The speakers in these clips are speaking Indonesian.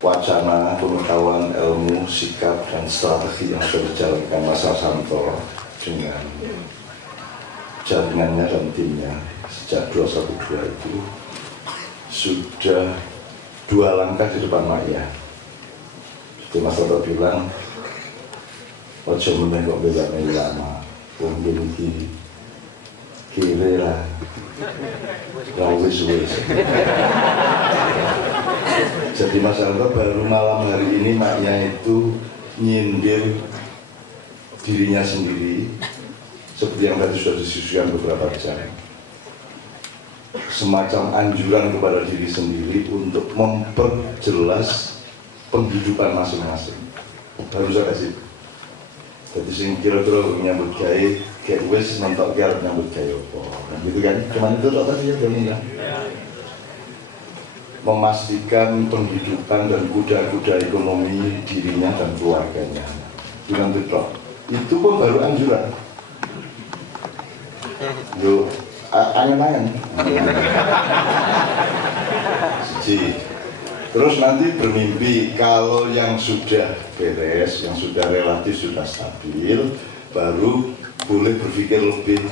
Wacana pengetahuan ilmu, sikap, dan strategi yang sudah dijalankan Mas Asanto dengan jaringannya dan timnya sejak 212 itu sudah 2 langkah di depan Maya. Seperti Mas Asanto bilang, ojo menengok beda lama, mungkin kiri lah, wis. Jadi Mas Asanto baru malam hari ini maknya itu nyindir dirinya sendiri seperti yang tadi sudah disusulkan beberapa jam, semacam anjuran kepada diri sendiri untuk memperjelas penghidupan masing-masing. Baru saya kasih. Jadi sing kira-kira menyambut gawe kayak wis mentok ki arep nyambut gawe apa. Nah gitu kan. Cuman itu tok tadi ya bilang. Memastikan penghidupan dan kuda-kuda ekonomi dirinya dan keluarganya. Bilang betul. Itu pun baru anjuran. Yo, angen-angen. Siji. Terus nanti bermimpi kalau yang sudah beres, yang sudah relatif sudah stabil, baru boleh berpikir lebih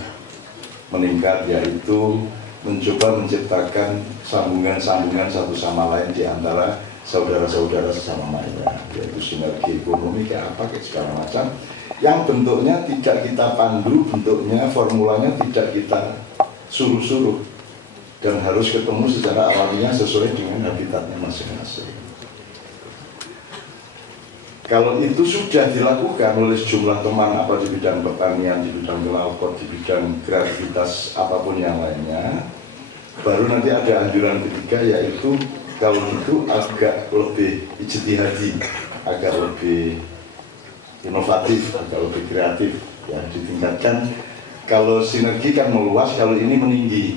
meningkat, yaitu mencoba menciptakan sambungan-sambungan satu sama lain di antara saudara-saudara sesama Maya, yaitu sinergi ekonomi kayak apa, kayak segala macam, yang bentuknya tidak kita pandu, bentuknya formulanya tidak kita suruh-suruh, dan harus ketemu secara alamiah sesuai dengan habitatnya masing-masing. Kalau itu sudah dilakukan oleh sejumlah teman, apa di bidang pertanian, di bidang kelautan, di bidang kreativitas apapun yang lainnya, baru nanti ada anjuran ketiga, yaitu kalau itu agak lebih ijtihadi, agak lebih inovatif, agak lebih kreatif, ya ditingkatkan. Kalau sinergi kan meluas, kalau ini meninggi.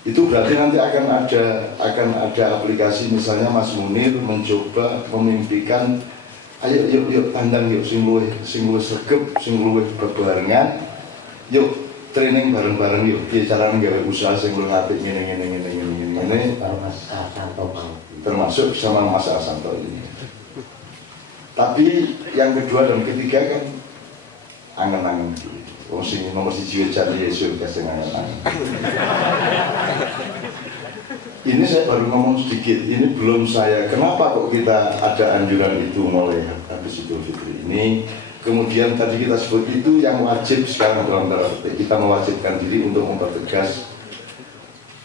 Itu berarti nanti akan ada aplikasi, misalnya Mas Munir mencoba memimpikan, ayo yuk tandang yuk sing luwih sregep, sing luwih bebarengan, yuk training bareng-bareng yuk, piye carane gawe usaha sing luwih apik ngene. Mas Asanto termasuk sama Mas Asanto ini. Tapi yang kedua dan ketiga kan angen-angen gitu. Wong sing nomor 1 jare Yesus kasih angen-angen. Ini saya baru ngomong sedikit, ini belum saya, kenapa kok kita ada anjuran itu mulai habis Idul Fitri ini. Kemudian tadi kita sebut itu yang wajib sekarang dalam tanda petik, kita mewajibkan diri untuk mempertegas.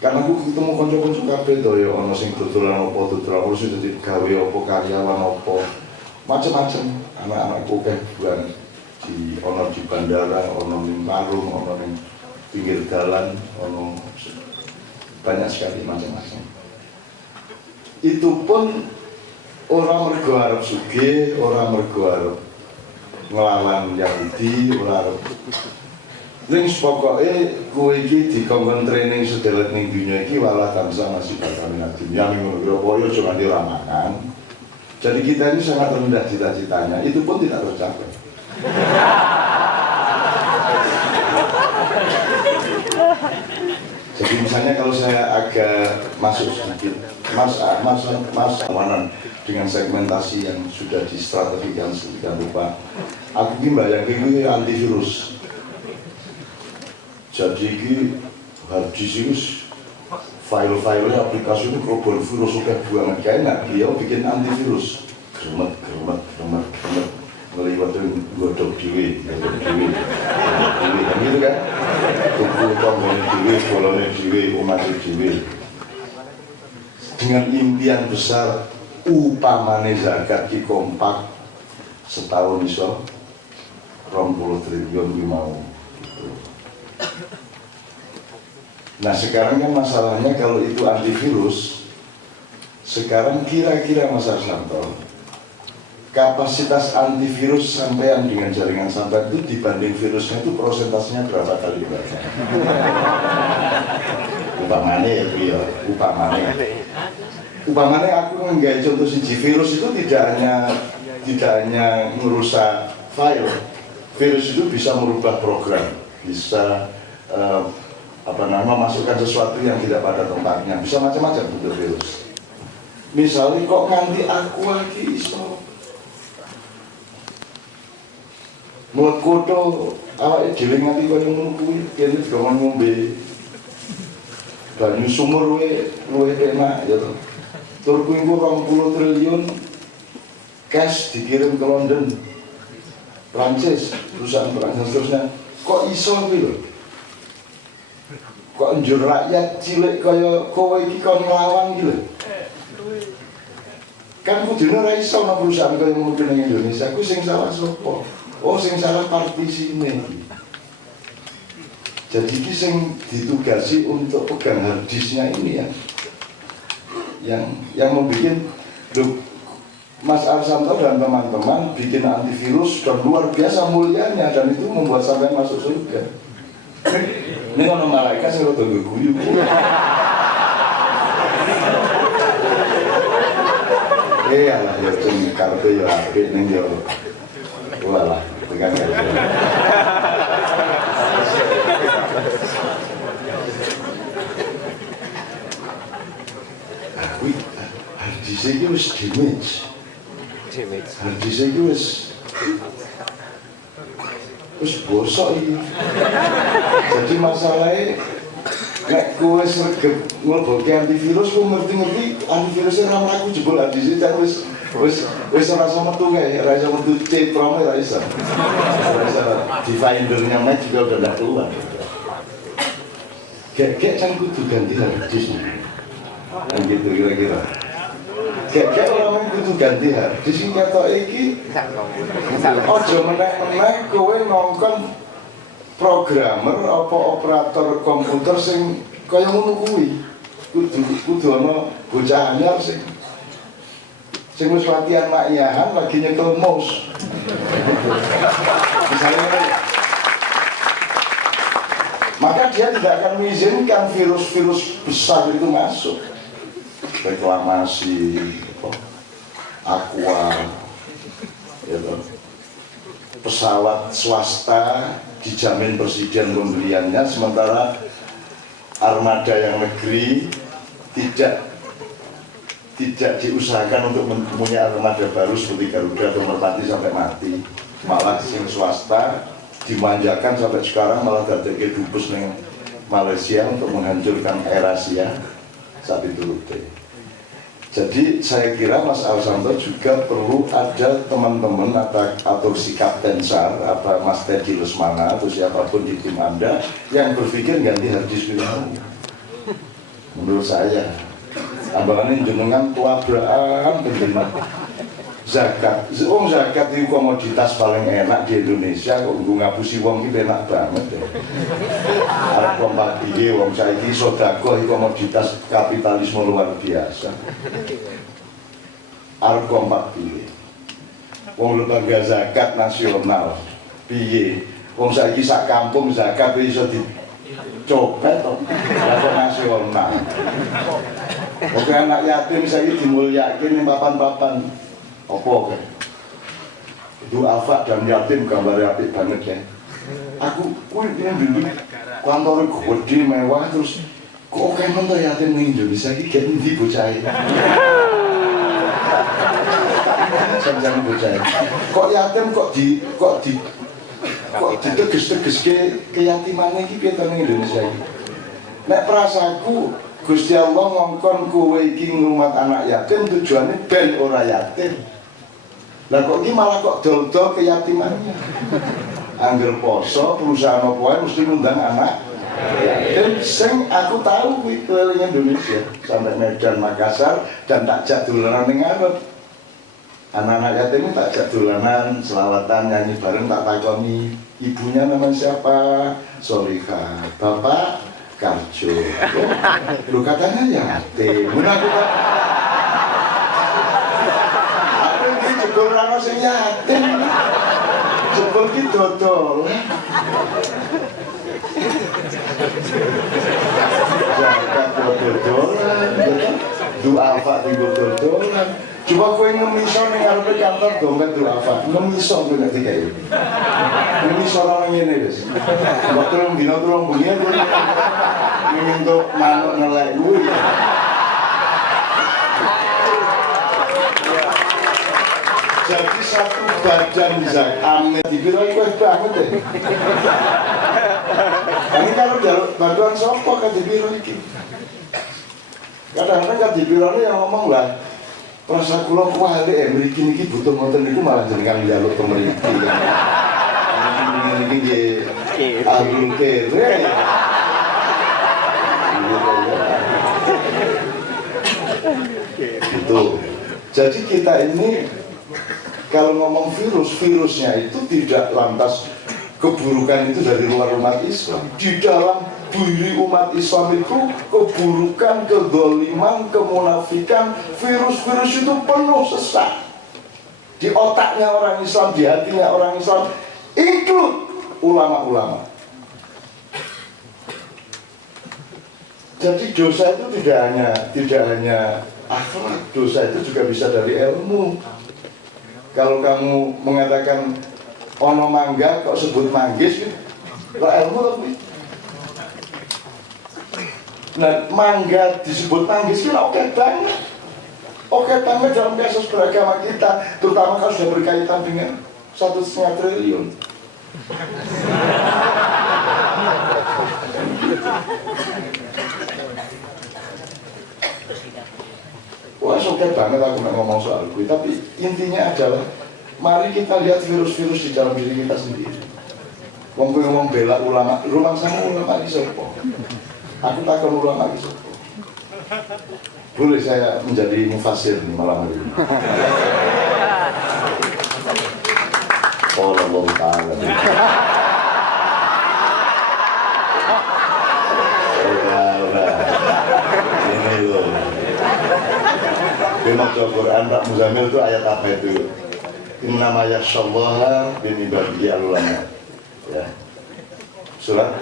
Karena aku ketemu konco-konco kabeh to ya, ono sing dodolan apa, dodolan sing dadi gawe apa, karyawan apa, macam-macam anak-anak kokeh bukan di ono di bandara, ono di warung, ono di pinggir jalan, ono banyak sekali macam-macam. Itu pun orang mergo arep sugih, orang mergo arep ngelawan Yahudi, orang ning pokoke kowe iki dikongkon training sedelet ning dunya iki wala tamsa masih bakal ning dunya ngono kira-kira aja nganti ora mangan. Jadi kita ini sangat rendah cita-citanya, itu pun tidak tercapai. Jadi misalnya kalau saya agak masuk sedikit, Mas Wanan dengan segmentasi yang sudah distrategikan sedemikian rupa, aku ini bayangin ini antivirus. Jadi ini harddisk file-filenya aplikasi itu kalau virus sudah buangan kayaknya beliau bikin antivirus gemet ngeliwatin godok diwi kan gitu kan tuku tombol diwi, bolonnya diwi, umatnya diwi dengan impian besar upamane zakat ki kompak setahun iso 20 triliun mau gitu. Nah sekarang kan masalahnya kalau itu antivirus, sekarang kira-kira Mas Arsanto, kapasitas antivirus sampean dengan jaringan sampean itu dibanding virusnya itu prosentasenya berapa kali lipat? Upamane ya, upamane aku nggak contoh siji virus itu tidak hanya merusak file, virus itu bisa merubah program, bisa memasukkan sesuatu yang tidak pada tempatnya, bisa macam-macam untuk virus. Misalnya kok nganti aku lagi iso mulut koto awake dhewe nganti koyo ngono kuwi, kene digawan ngombe banyu sumur luwe enak ya to. Tur kuwi 20 triliun cash dikirim ke London, Prancis, perusahaan Prancis terusnya. Kok iso kuwi lho? Kok njur rakyat cilik kaya kowe iki kon nglawan iki lho. Kan kudune ora iso nang perusahaan kaya ngono ning Indonesia, ku sing salah sapa? Oh sing salah partisine. Jadi iki sing ditugasi untuk pegang harddisknya ini ya. Yang membuat Mas Arsanto dan teman-teman bikin antivirus dan luar biasa mulianya dan itu membuat sampai masuk surga. Ini kalau malaikat sih lo tunggu guyu. Alah ya ceng kartu ya apik ning yo. Walah, tekan ya. Kuwi harddisk iki wis damage. Harddisk iki wis bosok iki. Jadi masalahnya nek kowe sregep ngulbokke antivirus, kowe ngerti-ngerti antivirusnya ora mlaku jebol harddisk iki wis ora iso metu kae, ora iso metu C-ROM ora iso. Defendernya Mac juga udah ndak keluar. Kayak kan kudu ganti harddisk. Kan gitu kira-kira. Kayak orang kudu ganti harddisk iki ketok iki. Ojo meneh-meneh kowe ngongkon programmer apa operator komputer sing kaya ngono kuwi. Kudu ana bocah anyar sing wis latihan makyahan lagi nyekel mouse. Misalnya maka dia tidak akan mengizinkan virus-virus besar itu masuk. Reklamasi, aqua, gitu. Pesawat swasta dijamin presiden pembeliannya, sementara armada yang negeri tidak diusahakan untuk mempunyai armada baru seperti Garuda atau Merpati sampai mati. Malah sing swasta dimanjakan sampai sekarang malah dadeke dubes ning Malaysia untuk menghancurkan AirAsia saat itu. Jadi saya kira Mas Arsanto juga perlu ada teman-teman atau si Kapten SAR, apa Mas Teddy Lesmana atau siapapun di tim Anda yang berpikir ganti harddisk pilihan. Menurut saya, ambalannya jenengan kelabraan penjenak. zakat. Zakat itu komoditas paling enak di Indonesia kok nggo ngapusi wong iki enak banget ya. Arep kompak piye wong saiki sedekah iki komoditas kapitalisme luar biasa. Arep kompak piye? Wong lembaga zakat nasional piye? Wong saiki sak kampung zakat iso dicopet to. Zakat nasional. Oke anak yatim saiki dimulyakake ning papan-papan. Apa kan? Itu Alfa dan yatim gambar apik banget ya. Aku kuwi dulu kantor gede mewah terus kok kayak nonton yatim ning Indonesia iki gak ndi bocah iki. Jangan bocah. Kok yatim kok diteges-tegeske keyatimane iki piye to ning Indonesia iki. Nek perasaanku Gusti Allah ngongkon kowe iki ngrumat anak yatim tujuannya ben ora yatim. Lah kok iki malah kok dol-dol keyatimannya. Angger poso perusahaan apa wae mesti ngundang anak yatim sing aku tahu kuwi keliling Indonesia sampai Medan, Makassar dan takjak dolanan ning ngarep. Anak-anak yatim tak jak dolanan, selawatan, nyanyi bareng tak takoni ibunya namanya siapa? Solihah. Bapak Karjo. Lu katanya yatim. Aku ini jebol rano sing yatim. Jebol ki dodol. Zakat dodolan. Doa Alfa tinggal dodolan. Coba kowe ngemiso ning arepe kantor dompet Alfa. Ngemiso kowe nek dikai. Ngemiso ora ngene wis. Mbok terus dina terus bengi kowe ngintuk manuk nelek kuwi. Jadi satu badan zakat dipiro kowe banget deh. Ini kalau jaluk bantuan sapa kan dipiro iki. Kadang-kadang kan dipirone yang ngomong lah rasa kula kuwale mriki niki butuh ngoten niku malah jenengan njaluk pemerintah. Niki nggih alun kere. Itu. Jadi kita ini kalau ngomong virusnya itu tidak lantas keburukan itu dari luar umat Islam. Di dalam diri umat Islam itu keburukan, kedzaliman, kemunafikan, virus-virus itu penuh sesak. Di otaknya orang Islam, di hatinya orang Islam, include ulama-ulama. Jadi dosa itu tidak hanya akhlak, dosa itu juga bisa dari ilmu. Kalau kamu mengatakan ono mangga kok sebut manggis gitu, kok ilmu tapi. Nah, mangga disebut manggis itu oke banget. Oke banget dalam kasus beragama kita, terutama kalau sudah berkaitan dengan 1,5 triliun. Wah, oke banget aku ngomong soal gue, tapi intinya adalah mari kita lihat virus-virus di dalam diri kita sendiri. Wong ngomong bela ulama, rumah sama ulama di sopo. Aku takkan ulama di sopo. Boleh saya menjadi mufasir nih malam hari ini. Allah Ta'ala. Ini loh. Dia maca Quran Pak Muzamil itu ayat apa itu? Innama yakhshallaha min ibadihi al-ulama. Ya. Surat.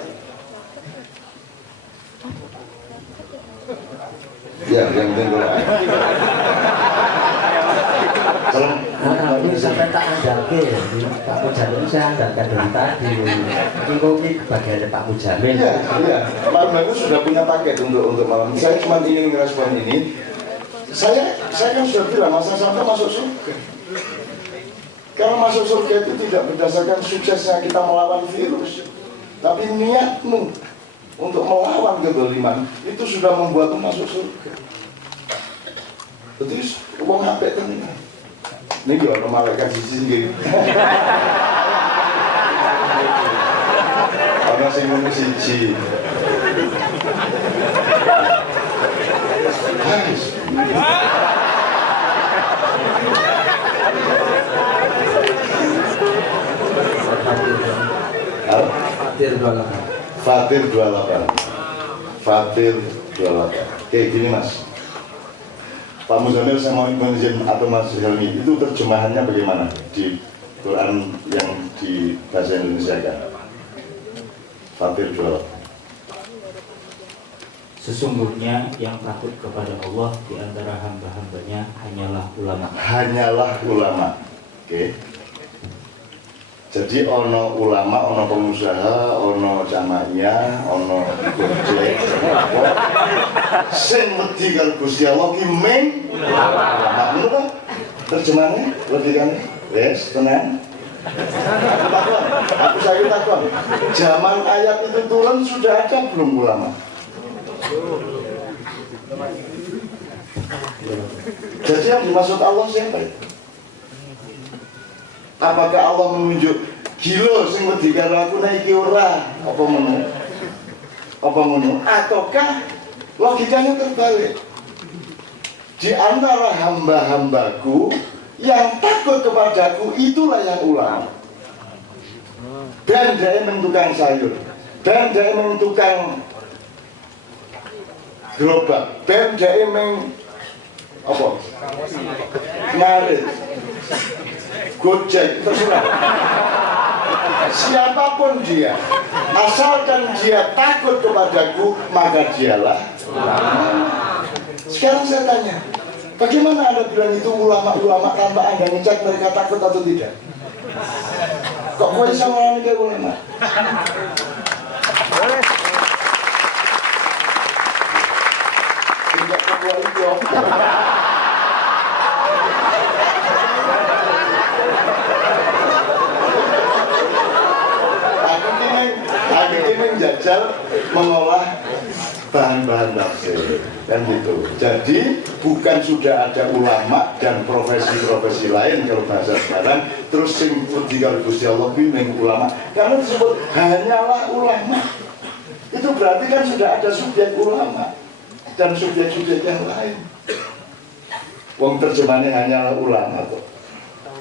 Ya, yang penting Quran. Nah, ini sampai tak andalke Pak Mujamil saya andalkan dari tadi. Ini bagian Pak Mujamil. Iya. Pak Bagus sudah punya paket untuk malam. Saya cuma ingin merespon ini. Saya kan sudah bilang masa sampai masuk surga. Karena masuk surga itu tidak berdasarkan suksesnya kita melawan virus, tapi niatmu untuk melawan kezaliman itu sudah membuatmu masuk surga. Jadi uang HP tenan. Ini gimana malaikat sisi sendiri. Karena sing ngono siji. Fatir 28. Fatir 28. Fatir 28. Oke, gini Mas. Pak Muzamil sama Izin atau Mas Helmi, itu terjemahannya bagaimana di Quran yang di bahasa Indonesia kan? Fatir 28. Sesungguhnya yang takut kepada Allah di antara hamba-hambanya hanyalah ulama. Hanyalah ulama. Oke. Jadi ono ulama, ono pengusaha, ono camannya, ono gojek, sing wedi karo Gusti Allah ki ming ulama. Ngono ta? Terjemahannya logikane. Wes, tenang. Aku saya takon. Zaman ayat itu turun sudah ada belum ulama? Jadi yang dimaksud Allah siapa itu? Apakah Allah menunjuk gila sing wedi karo aku nek iki ora apa ngono? Apa ngono? Ataukah logikanya terbalik? Di antara hamba-hambaku yang takut kepadaku itulah yang ulama. Dan dia emang tukang sayur, dan dia emang tukang gerobak, dan dia emang apa? Ngarit, gojek, terserah. Siapapun dia, asalkan dia takut kepadaku, maka dialah ulama. Sekarang saya tanya, bagaimana Anda bilang itu ulama-ulama tanpa Anda ngecek mereka takut atau tidak? Kok kau bisa ngomong kayak ulama? Boleh. Tidak keluar itu. Aku kini menjajal mengolah bahan-bahan tafsir kan gitu. Jadi bukan sudah ada ulama dan profesi-profesi lain kalau bahasa sekarang terus sing wedi karo Gusti Allah kuwi ulama karena disebut hanyalah ulama. Itu berarti kan sudah ada subjek ulama dan subjek-subjek yang lain. Wong terjemahannya hanyalah ulama kok.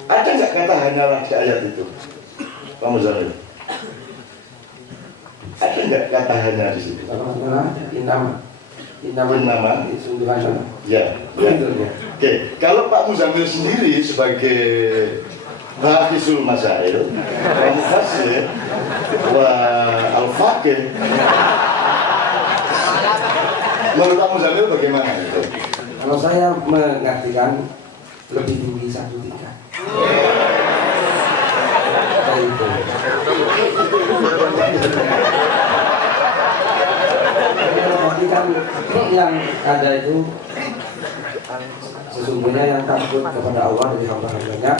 Ada nggak kata hanyalah di ayat itu? Pak Muzamil? Ada nggak kata hanya di situ? Nama itu sana. Ya, ya. Oke, kalau Pak Muzamil sendiri sebagai Hafisul Masail, Mufassir, wa Al-Faqih, menurut Pak Muzamil bagaimana itu? Kalau saya mengartikan lebih tinggi 1 tingkat. Kayak itu. Berarti kan yang ada itu sesungguhnya yang takut kepada Allah dari hamba-hambanya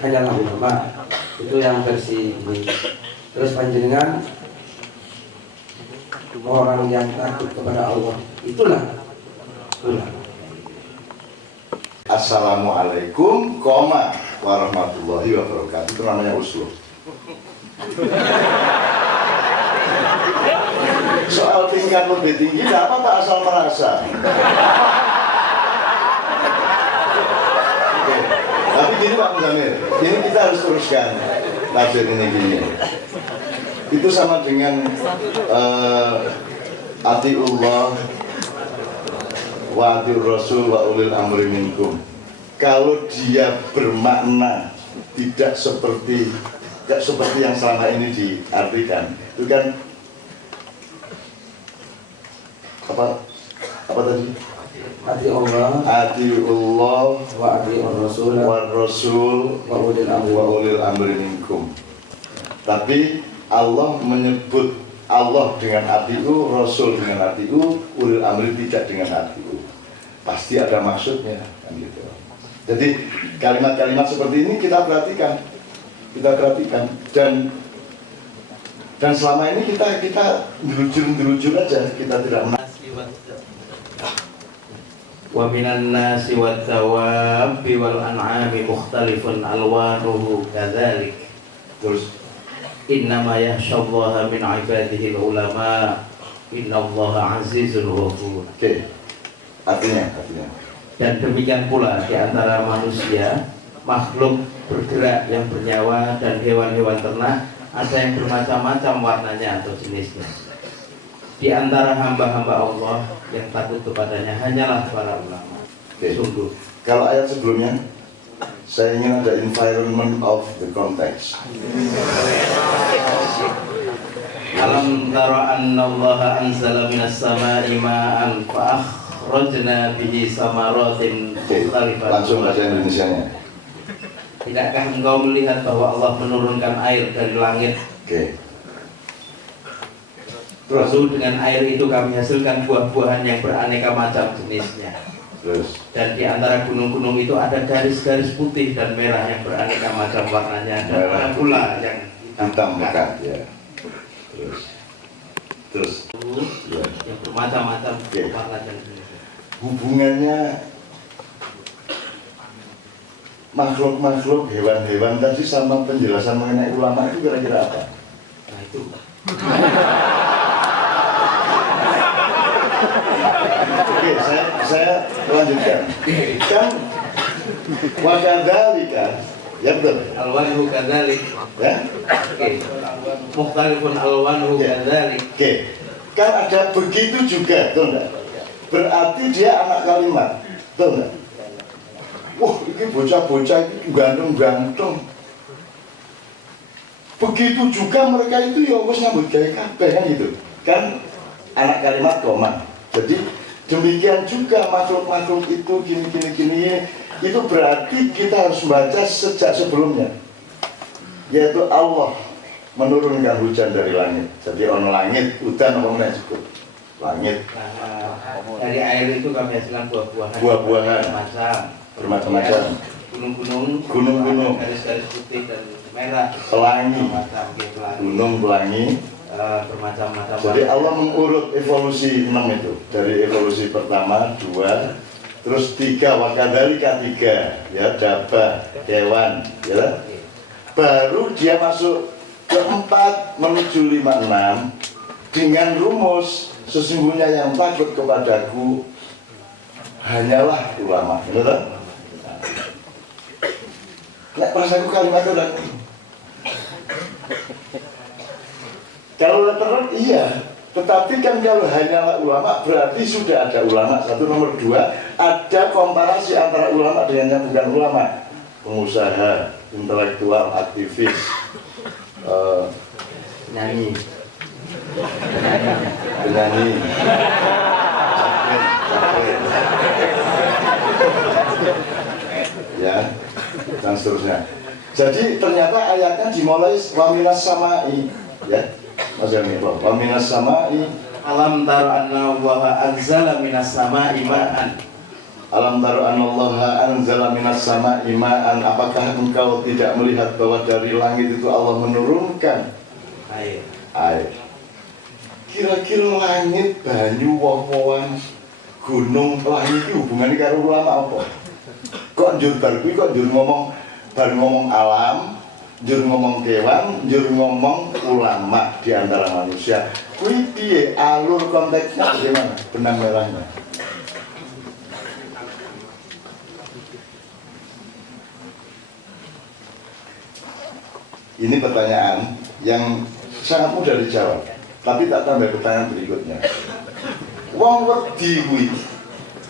hanyalah ulama. Itu yang versi ini. Terus panjenengan orang yang takut kepada Allah itulah ulama. Assalamualaikum warahmatullahi wabarakatuh. Itu namanya usul. Soal tingkat lebih tinggi, tidak apa-apa asal merasa. Oke. Tapi gini Pak Muzamil, ini kita harus teruskan tafsir ini gini. Itu sama dengan atiullah wa atiur rasul wa ulil amri minkum. Kalau dia bermakna tidak seperti yang selama ini diartikan, itu kan apa tadi? Ati Allah wa ati Rasul wa ulil amri minkum. Tapi Allah menyebut Allah dengan atiu, Rasul dengan atiu, ulil amri tidak dengan atiu. Pasti ada maksudnya kan gitu. Jadi kalimat-kalimat seperti ini kita perhatikan dan selama ini kita ngerujur aja, kita tidak Wa minan nasi wat tawabbi wal an'ami mukhtalifun alwanuhu kadzalik. terus Innama yakhshallaha min ibadihi ulama. Innallaha azizun ghafur. Oke. Artinya. Dan demikian pula di antara manusia, makhluk bergerak yang bernyawa dan hewan-hewan ternak ada yang bermacam-macam warnanya atau jenisnya. Di antara hamba-hamba Allah yang takut kepadanya hanyalah para ulama. Sungguh. Kalau ayat sebelumnya, saya ingin ada environment of the context. Alam tara anna Allah anzala minas sama'i ma'an fa akhrajna bihi samaratin mukhalifatan. Langsung bahasa Indonesianya. Tidakkah engkau melihat bahwa Allah menurunkan air dari langit? Oke. Lalu dengan air itu kami hasilkan buah-buahan yang beraneka macam jenisnya. Terus. Dan di antara gunung-gunung itu ada garis-garis putih dan merah yang beraneka macam warnanya, dan ada pula yang hitam pekat ya. Terus ya, yang bermacam-macam warna dan jenisnya. Hubungannya makhluk-makhluk, hewan-hewan tadi sama penjelasan mengenai ulama itu kira-kira apa? Nah itu. Oke, saya lanjutkan. Kan wakadhalika, ya betul. Alwanhu kadzalik. Ya. Oke. Mukhtalifun alwanhu kadzalik. Oke. Kan ada begitu juga, betul enggak? Berarti dia anak kalimat, betul enggak? Wah, ini bocah-bocah ini gantung-gantung. Begitu juga mereka itu ya wis nyambut gawe kabeh kan gitu. Kan anak kalimat koma. Jadi demikian juga makhluk-makhluk itu gini itu berarti kita harus baca sejak sebelumnya, yaitu Allah menurunkan hujan dari langit. Jadi on langit udan apa meneh cukup langit. Dari air itu kami hasilkan Buah-buahan bermacam-macam. Gunung-gunung, garis-garis putih dan merah, pelangi, gunung pelangi. bermacam-macam. Jadi Allah mengurut evolusi 6 itu. Dari evolusi pertama 2, terus 3, wakadhalika 3, ya, dabah, hewan, ya. Baru dia masuk ke 4 menuju 5, 6 dengan rumus sesungguhnya yang takut kepadaku hanyalah ulama. Betul? Nek pas aku kalimat itu udah kalau letteran iya, tetapi kan kalau hanyalah ulama berarti sudah ada ulama. 1, nomor 2, ada komparasi antara ulama dengan yang bukan ulama. Pengusaha, intelektual, aktivis, penyanyi, ya, dan seterusnya. Jadi ternyata ayatnya dimulai waminas samai, ya. Mas Yami, wa minas samai. alam tara anna Allaha anzala minas sama'i ma'an. Alam tara anna Allaha anzala minas samai ma'an. Apakah engkau tidak melihat bahwa dari langit itu Allah menurunkan air? Kira-kira langit, banyu, woh-wohan, gunung, pelangi itu hubungannya karo ulama apa? Kok njur bar kuwi kok njur ngomong bar ngomong alam, njur ngomong kewan, njur ngomong ulama di antara manusia. Kuwi piye alur konteksnya bagaimana? Benang merahnya. Ini pertanyaan yang sangat mudah dijawab, tapi tak tambah pertanyaan berikutnya. Wong wedi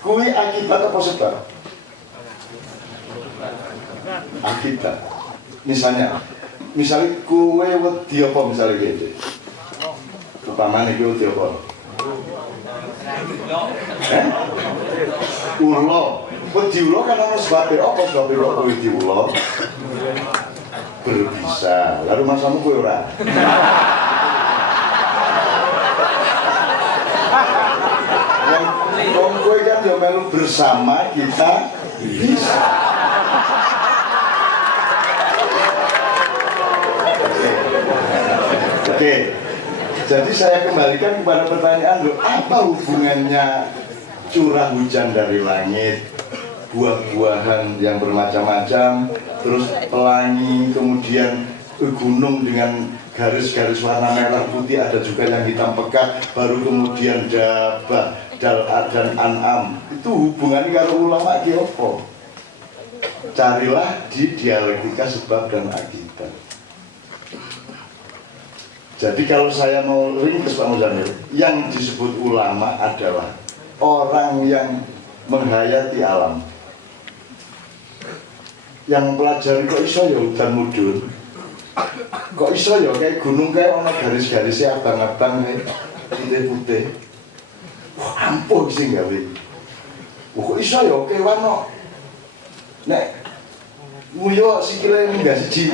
kuwi akibat apa sebab? Akibat. Misalnya kue wedi apa misalnya gitu. Upamane kue wedi apa? Ulo. Wedi ulo kan ana sebabnya apa sebab kue wedi ulo? Berbisa. Lalu masamu kue ora? Wong kue kan yo melu bersama kita bisa. Oke, jadi saya kembalikan kepada pertanyaan loh, apa hubungannya curah hujan dari langit, buah-buahan yang bermacam-macam, terus pelangi, kemudian gunung dengan garis-garis warna merah putih, ada juga yang hitam pekat, baru kemudian dabah, dan an'am. Itu hubungannya karo ulama ki opo? Carilah di dialektika sebab dan akibat. Jadi kalau saya mau ringkas Pak Muzamil, yang disebut ulama adalah orang yang menghayati alam, yang mempelajari kok iso ya hutan mudun, kok iso ya kayak gunung kayak ono garis-garisnya abang-abang kayak putih-putih. Wah, ampuh sih gawe. Kok iso ya kewan no. Nek nguyo sikile enggak siji.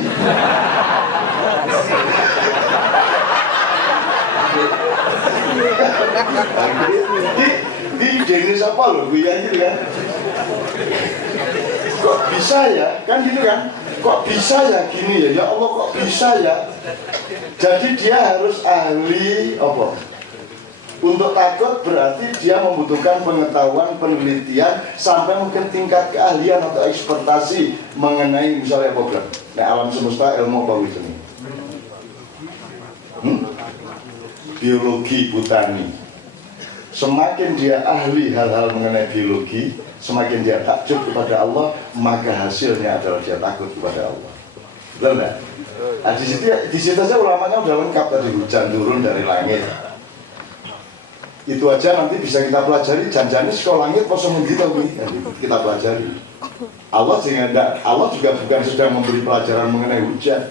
Di jenis apa loh gue gitu kan? Kok bisa ya? Kan gitu kan? Kok bisa ya gini ya? Ya Allah kok bisa ya? Jadi dia harus ahli apa? Untuk takut berarti dia membutuhkan pengetahuan, penelitian sampai mungkin tingkat keahlian atau ekspertasi mengenai misalnya apa? Nah, alam semesta ilmu apa itu nih? Biologi, botani. Semakin dia ahli hal-hal mengenai biologi, semakin dia takjub kepada Allah, maka hasilnya adalah dia takut kepada Allah. Betul nggak? Nah, di situ saja ulamanya udah lengkap tadi, hujan turun dari langit. Itu aja nanti bisa kita pelajari. Janjani sekolah langit kosong gitu kita pelajari. Allah juga bukan sedang memberi pelajaran mengenai hujan.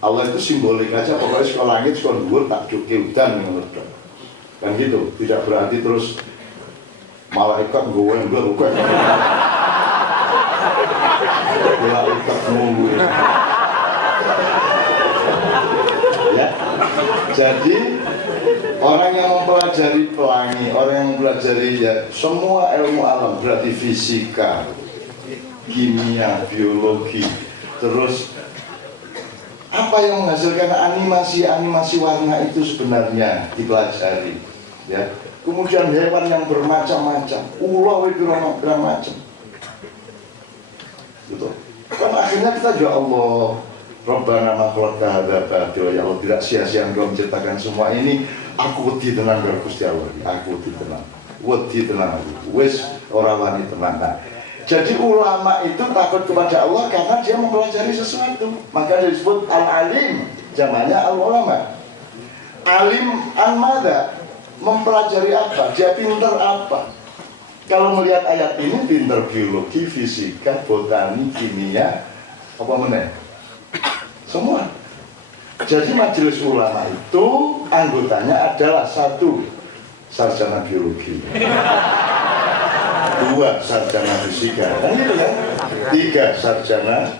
Allah itu simbolik aja, pokoknya sekolah langit, sekolah luhur, tak cukup hujan menurut kan gitu, tidak berarti terus malaikat gue bukan malaikat nunggu ya. Jadi orang yang mempelajari pelangi, orang yang mempelajari ya semua ilmu alam, berarti fisika, kimia, biologi, terus apa yang menghasilkan animasi warna itu sebenarnya dipelajari, ya. Kemudian hewan yang bermacam-macam, ular itu bermacam, gitu. Kan akhirnya kita ya Allah, Rabbana ma khalaqta hadza batila, ya Allah tidak sia-sia Engkau menciptakan semua ini. Aku wedi tenang karo Gusti Allah, aku wedi tenang, wis ora wani tenang. Jadi ulama itu takut kepada Allah karena dia mempelajari sesuatu. Maka disebut al-alim, zamannya al-ulama. Alim an-mada, mempelajari apa? Dia pintar apa? Kalau melihat ayat ini, pintar biologi, fisika, botani, kimia, apa meneh? Semua. Jadi majelis ulama itu anggotanya adalah 1 sarjana biologi, 2 sarjana fisika, kan gitu kan? 3 sarjana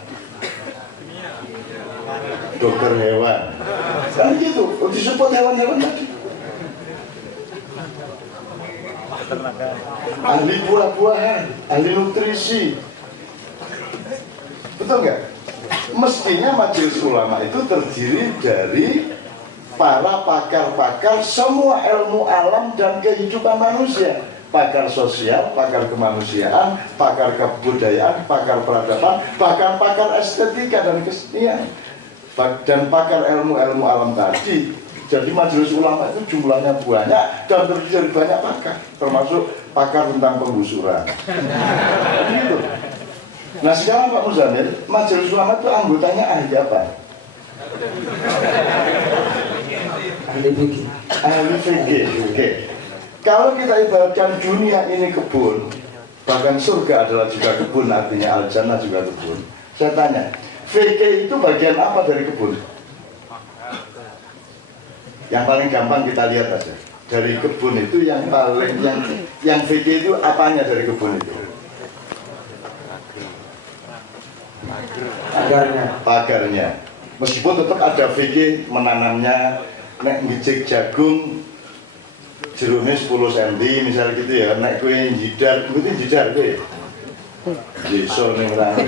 dokter hewan, kan gitu. Disebut hewan-hewan tadi. Ahli buah-buahan, ahli nutrisi, betul nggak? Mestinya majelis ulama itu terdiri dari para pakar-pakar semua ilmu alam dan kehidupan manusia. Pakar sosial, pakar kemanusiaan, pakar kebudayaan, pakar peradaban, bahkan pakar estetika dan kesenian, dan pakar ilmu-ilmu alam tadi. Jadi majelis ulama itu jumlahnya banyak dan terdiri dari banyak pakar, termasuk pakar tentang penggusuran. Gitu. Nah sekarang Pak Muzamil, majelis ulama itu anggotanya ahli apa? Ahli fikih. Ahli fikih. Oke. Kalau kita ibaratkan dunia ini kebun, bahkan surga adalah juga kebun, artinya al-jannah juga kebun. Saya tanya, fikih itu bagian apa dari kebun? Yang paling gampang kita lihat aja. Dari kebun itu yang paling yang fikih itu apanya dari kebun itu? Pagarnya. Meskipun tetap ada fikih menanamnya, nek ngicik jagung jerumnya 10 cm misalnya gitu ya, nek kue jidar, itu jidar kue jiso nih orang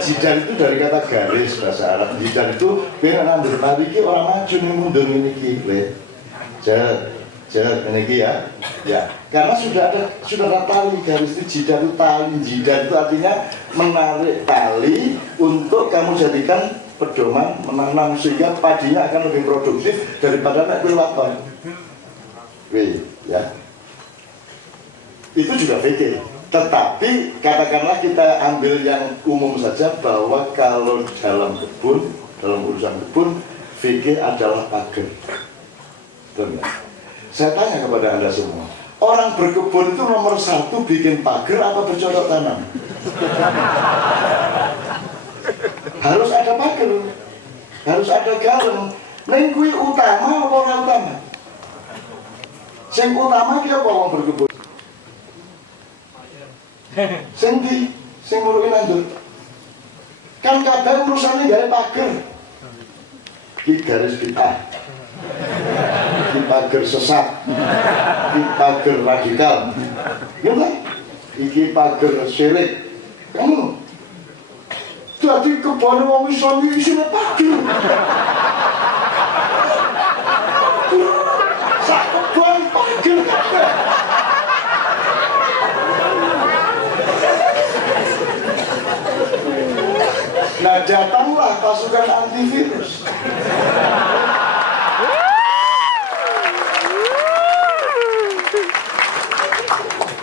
jidar itu dari kata garis bahasa Arab. Jidar itu kue ngambil tadi ki orang maju nih mundur ini ki jahat ini ya karena sudah ada tali garis itu. Jidar itu tali, jidar itu artinya menarik tali untuk kamu jadikan pedoman menanam sehingga padinya akan lebih produktif daripada nek kue waton. Ya. Itu juga fikih. Tetapi katakanlah kita ambil yang umum saja bahwa kalau dalam kebun dalam urusan kebun, fikih adalah pagar. Betul ya? Saya tanya kepada Anda semua, orang berkebun itu nomor satu bikin pagar apa bercocok tanam? Harus ada pagar, harus ada galeng. Neng kuwi utama apa ora utama? Sing utama ki apa wong berkebun? Sing ngurusi nandur. Kan kadang urusannya gawe pagar. Ki garis bid'ah. Ki pagar sesat. Ki pagar radikal. Gimana? Iki pagar syirik. Kamu jadi kebun wong Islam iki isine pagar. Sak kebun pagar kabeh. Nah, datanglah pasukan antivirus.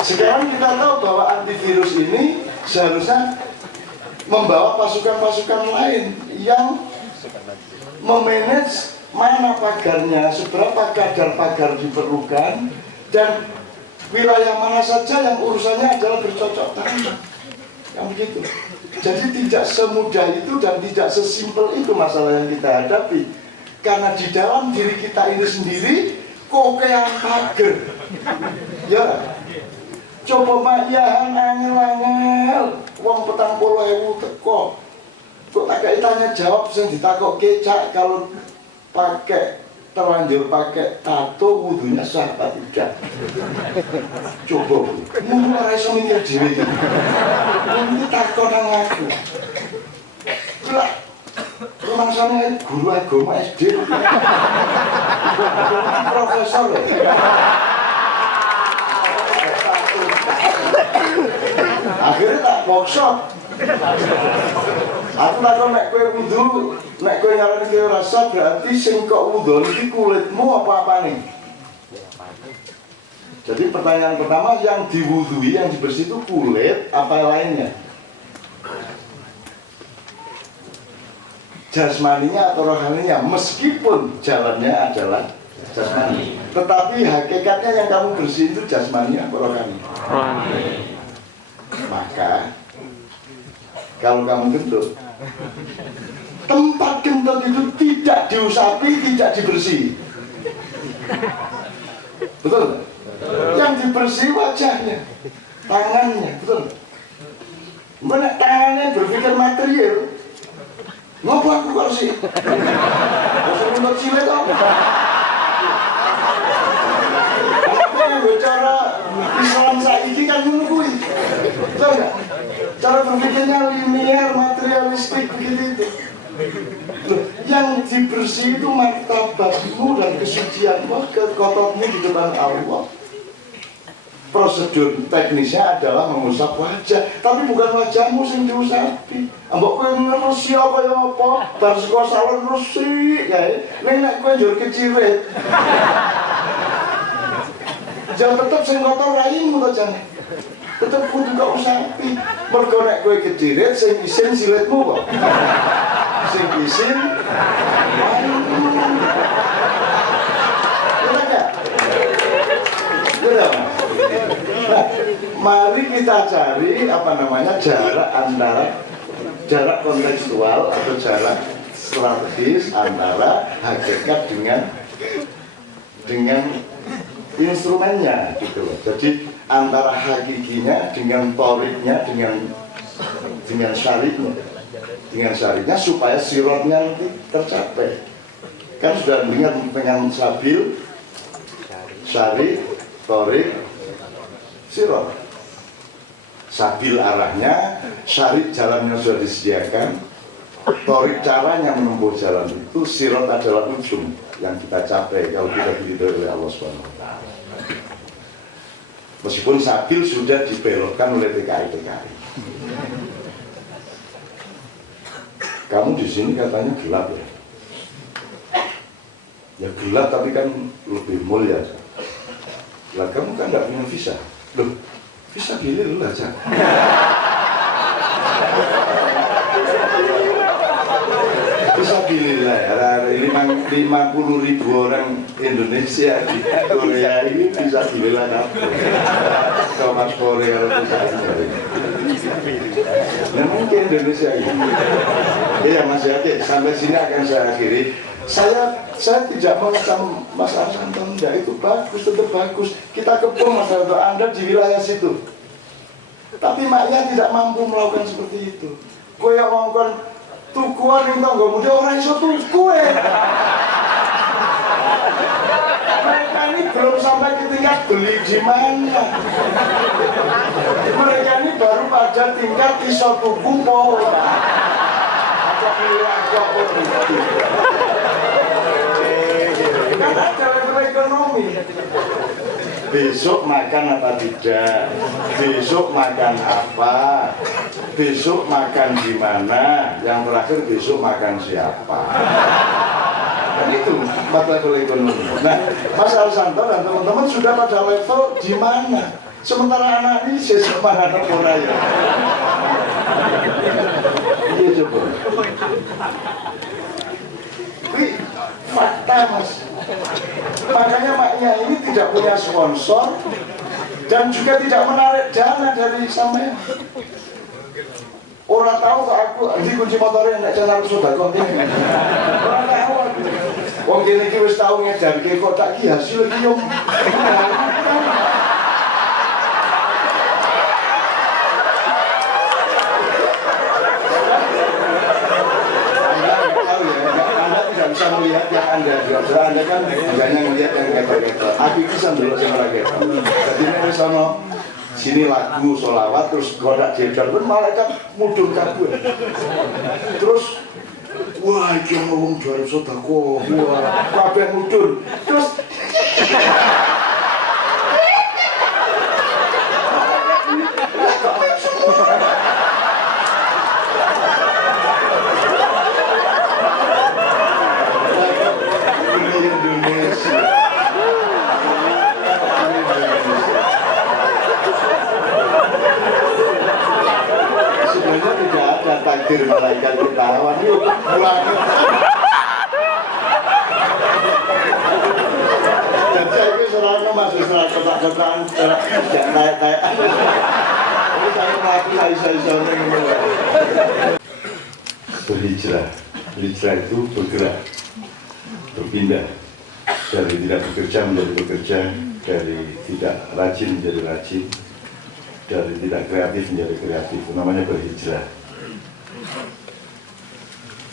Sekarang kita tahu bahwa antivirus ini seharusnya membawa pasukan-pasukan lain yang memanage mana pagarnya, seberapa kadar pagar diperlukan, dan wilayah mana saja yang urusannya adalah bercocok tanam. Yang begitu. Jadi tidak semudah itu dan tidak sesimpel itu masalah yang kita hadapi. Karena di dalam diri kita ini sendiri kokean pager. Ya. Coba mayahan angel-angel wong 40.000 teko. Kok tak kayak tanya jawab sing ditakok kecak kalau pakai terlanjur pakai tato wudunya sah apa tidak? Coba mungkin ora iso mikir dhewe iki. Ini takon nang aku. Lah rumangsane guru agama SD. Profesor. Akhirnya tak workshop. Aku takon nek kowe wudu, nek kowe ngarani kowe rasa berarti sing kok wudu iki kulitmu apa-apane. Jadi pertanyaan pertama, yang diwudui, yang dibersih itu kulit apa lainnya? Jasmaninya atau rohaninya, meskipun jalannya adalah jasmani, tetapi hakikatnya yang kamu bersih itu jasmani atau rohani? Maka kalau kamu kentut, tempat kentut itu tidak diusapi, tidak dibersih. Betul? Yang dibersih wajahnya, tangannya, betul? Mana tangannya berpikir material, ngopo aku kok sih? Masa kentut cilik apa? Cara Islam saiki kan ngono kuwi. Betul enggak? Cara berpikirnya linear, materialistik begitu itu. Loh, yang dibersih itu martabatmu dan kesucianmu, kekototmu di depan Allah. Prosedur teknisnya adalah mengusap wajah, tapi bukan wajahmu yang diusapi. Ambok kowe ngerusi apa ya apa, bar saka salon resik kae. Nek kowe njur kecirit. Jangan tetap sing kotor raimu to jane. Tetep kudu gak usapi. Mergo nek kowe kecirit sing isin silitmu kok. Sing isin. Nah, mari kita cari jarak antara jarak kontekstual atau jarak strategis antara hakikat dengan instrumennya gitu loh. Jadi antara hakikinya dengan toriknya dengan syariknya supaya sirotnya nanti tercapai. Kan sudah dengar dengan sabil, syarik, torik, sirot. Sabil arahnya, syarik jalannya sudah disediakan, torik caranya menempuh jalan itu, sirot adalah ujung yang kita capai kalau kita diridhoi oleh Allah SWT. Meskipun sabil sudah dibelokkan oleh TKI. Kamu di sini katanya gelap ya? Ya gelap tapi kan lebih mulia. Lah kamu kan nggak punya visa. Loh, visa gini dulu aja. Visa 50.000 orang Indonesia di Korea ini bisa dibela apa? Sama Korea itu saja. Memang ke Indonesia ini. Ya Mas Yati, sampai sini akan saya akhiri. Saya tidak mengatakan Mas Arsanto enggak, itu bagus, tetap bagus. Kita kepung Mas Arsanto, Anda di wilayah situ. Tapi maknya tidak mampu melakukan seperti itu. Kowe ngongkon tukuan yang tanggamu dia orang iso tuku mereka ini belum sampai ke tingkat beli di mana. Mereka ini baru pada tingkat iso tuku pola atau pilih kan ada level ekonomi. Besok makan apa tidak, besok makan apa, besok makan di mana, yang terakhir besok makan siapa. Dan itu level ekonomi. Nah, Mas Arsanto dan teman-teman sudah pada level di mana? Sementara anak ini besok makan apa ya? Iya coba. Wih, fakta Mas. Makanya maknya ini tidak punya sponsor dan juga tidak menarik dana dari sampean. Orang tahu kok aku di kunci motornya nek jalan sedekah ini. Orang tahu. Wong kene iki wis tau ngedarke kotak iki hasil iki yo. Bisa melihat yang Anda juga, Anda kan hanya melihat yang ketok-ketok. Aku bisa dulu sama ketok. Jadi ini sama sini lagu sholawat terus kodak jedar pun malaikat mudun kabur. Terus wah iki ngomong juara sedekah, wah kabeh mudun. Terus takdir malaikat ketahuan yuk buang. Dan saya itu selalu masuk setelah kotak-kotakan tidak kayak ini saya melakukan saya berhijrah. Hijrah itu bergerak, berpindah dari tidak bekerja menjadi bekerja, dari tidak rajin menjadi rajin, dari tidak kreatif menjadi kreatif. Itu namanya berhijrah.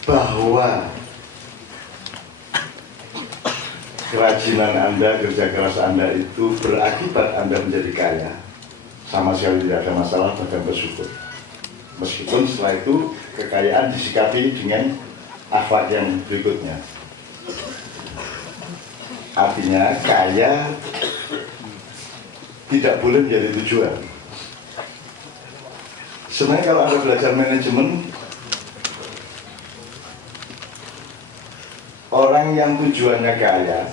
Bahwa kerajinan Anda, kerja keras Anda itu berakibat Anda menjadi kaya, sama sekali tidak ada masalah, bahkan bersyukur. Meskipun setelah itu kekayaan disikapi dengan akhlak yang berikutnya. Artinya kaya tidak boleh menjadi tujuan. Sebenarnya kalau Anda belajar manajemen, orang yang tujuannya kaya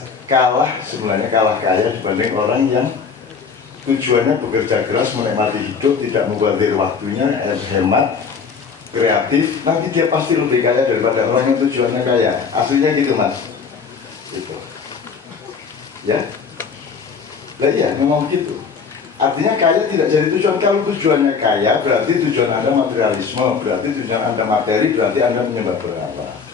sebenarnya kalah kaya dibanding orang yang tujuannya bekerja keras, menikmati hidup, tidak mubazir waktunya, hemat, kreatif. Nanti dia pasti lebih kaya daripada orang yang tujuannya kaya. Aslinya gitu Mas. Gitu. Ya? Nah, iya, memang gitu. Artinya kaya tidak jadi tujuan. Kalau tujuannya kaya berarti tujuan Anda materialisme, berarti tujuan Anda materi, berarti Anda menyembah berhala.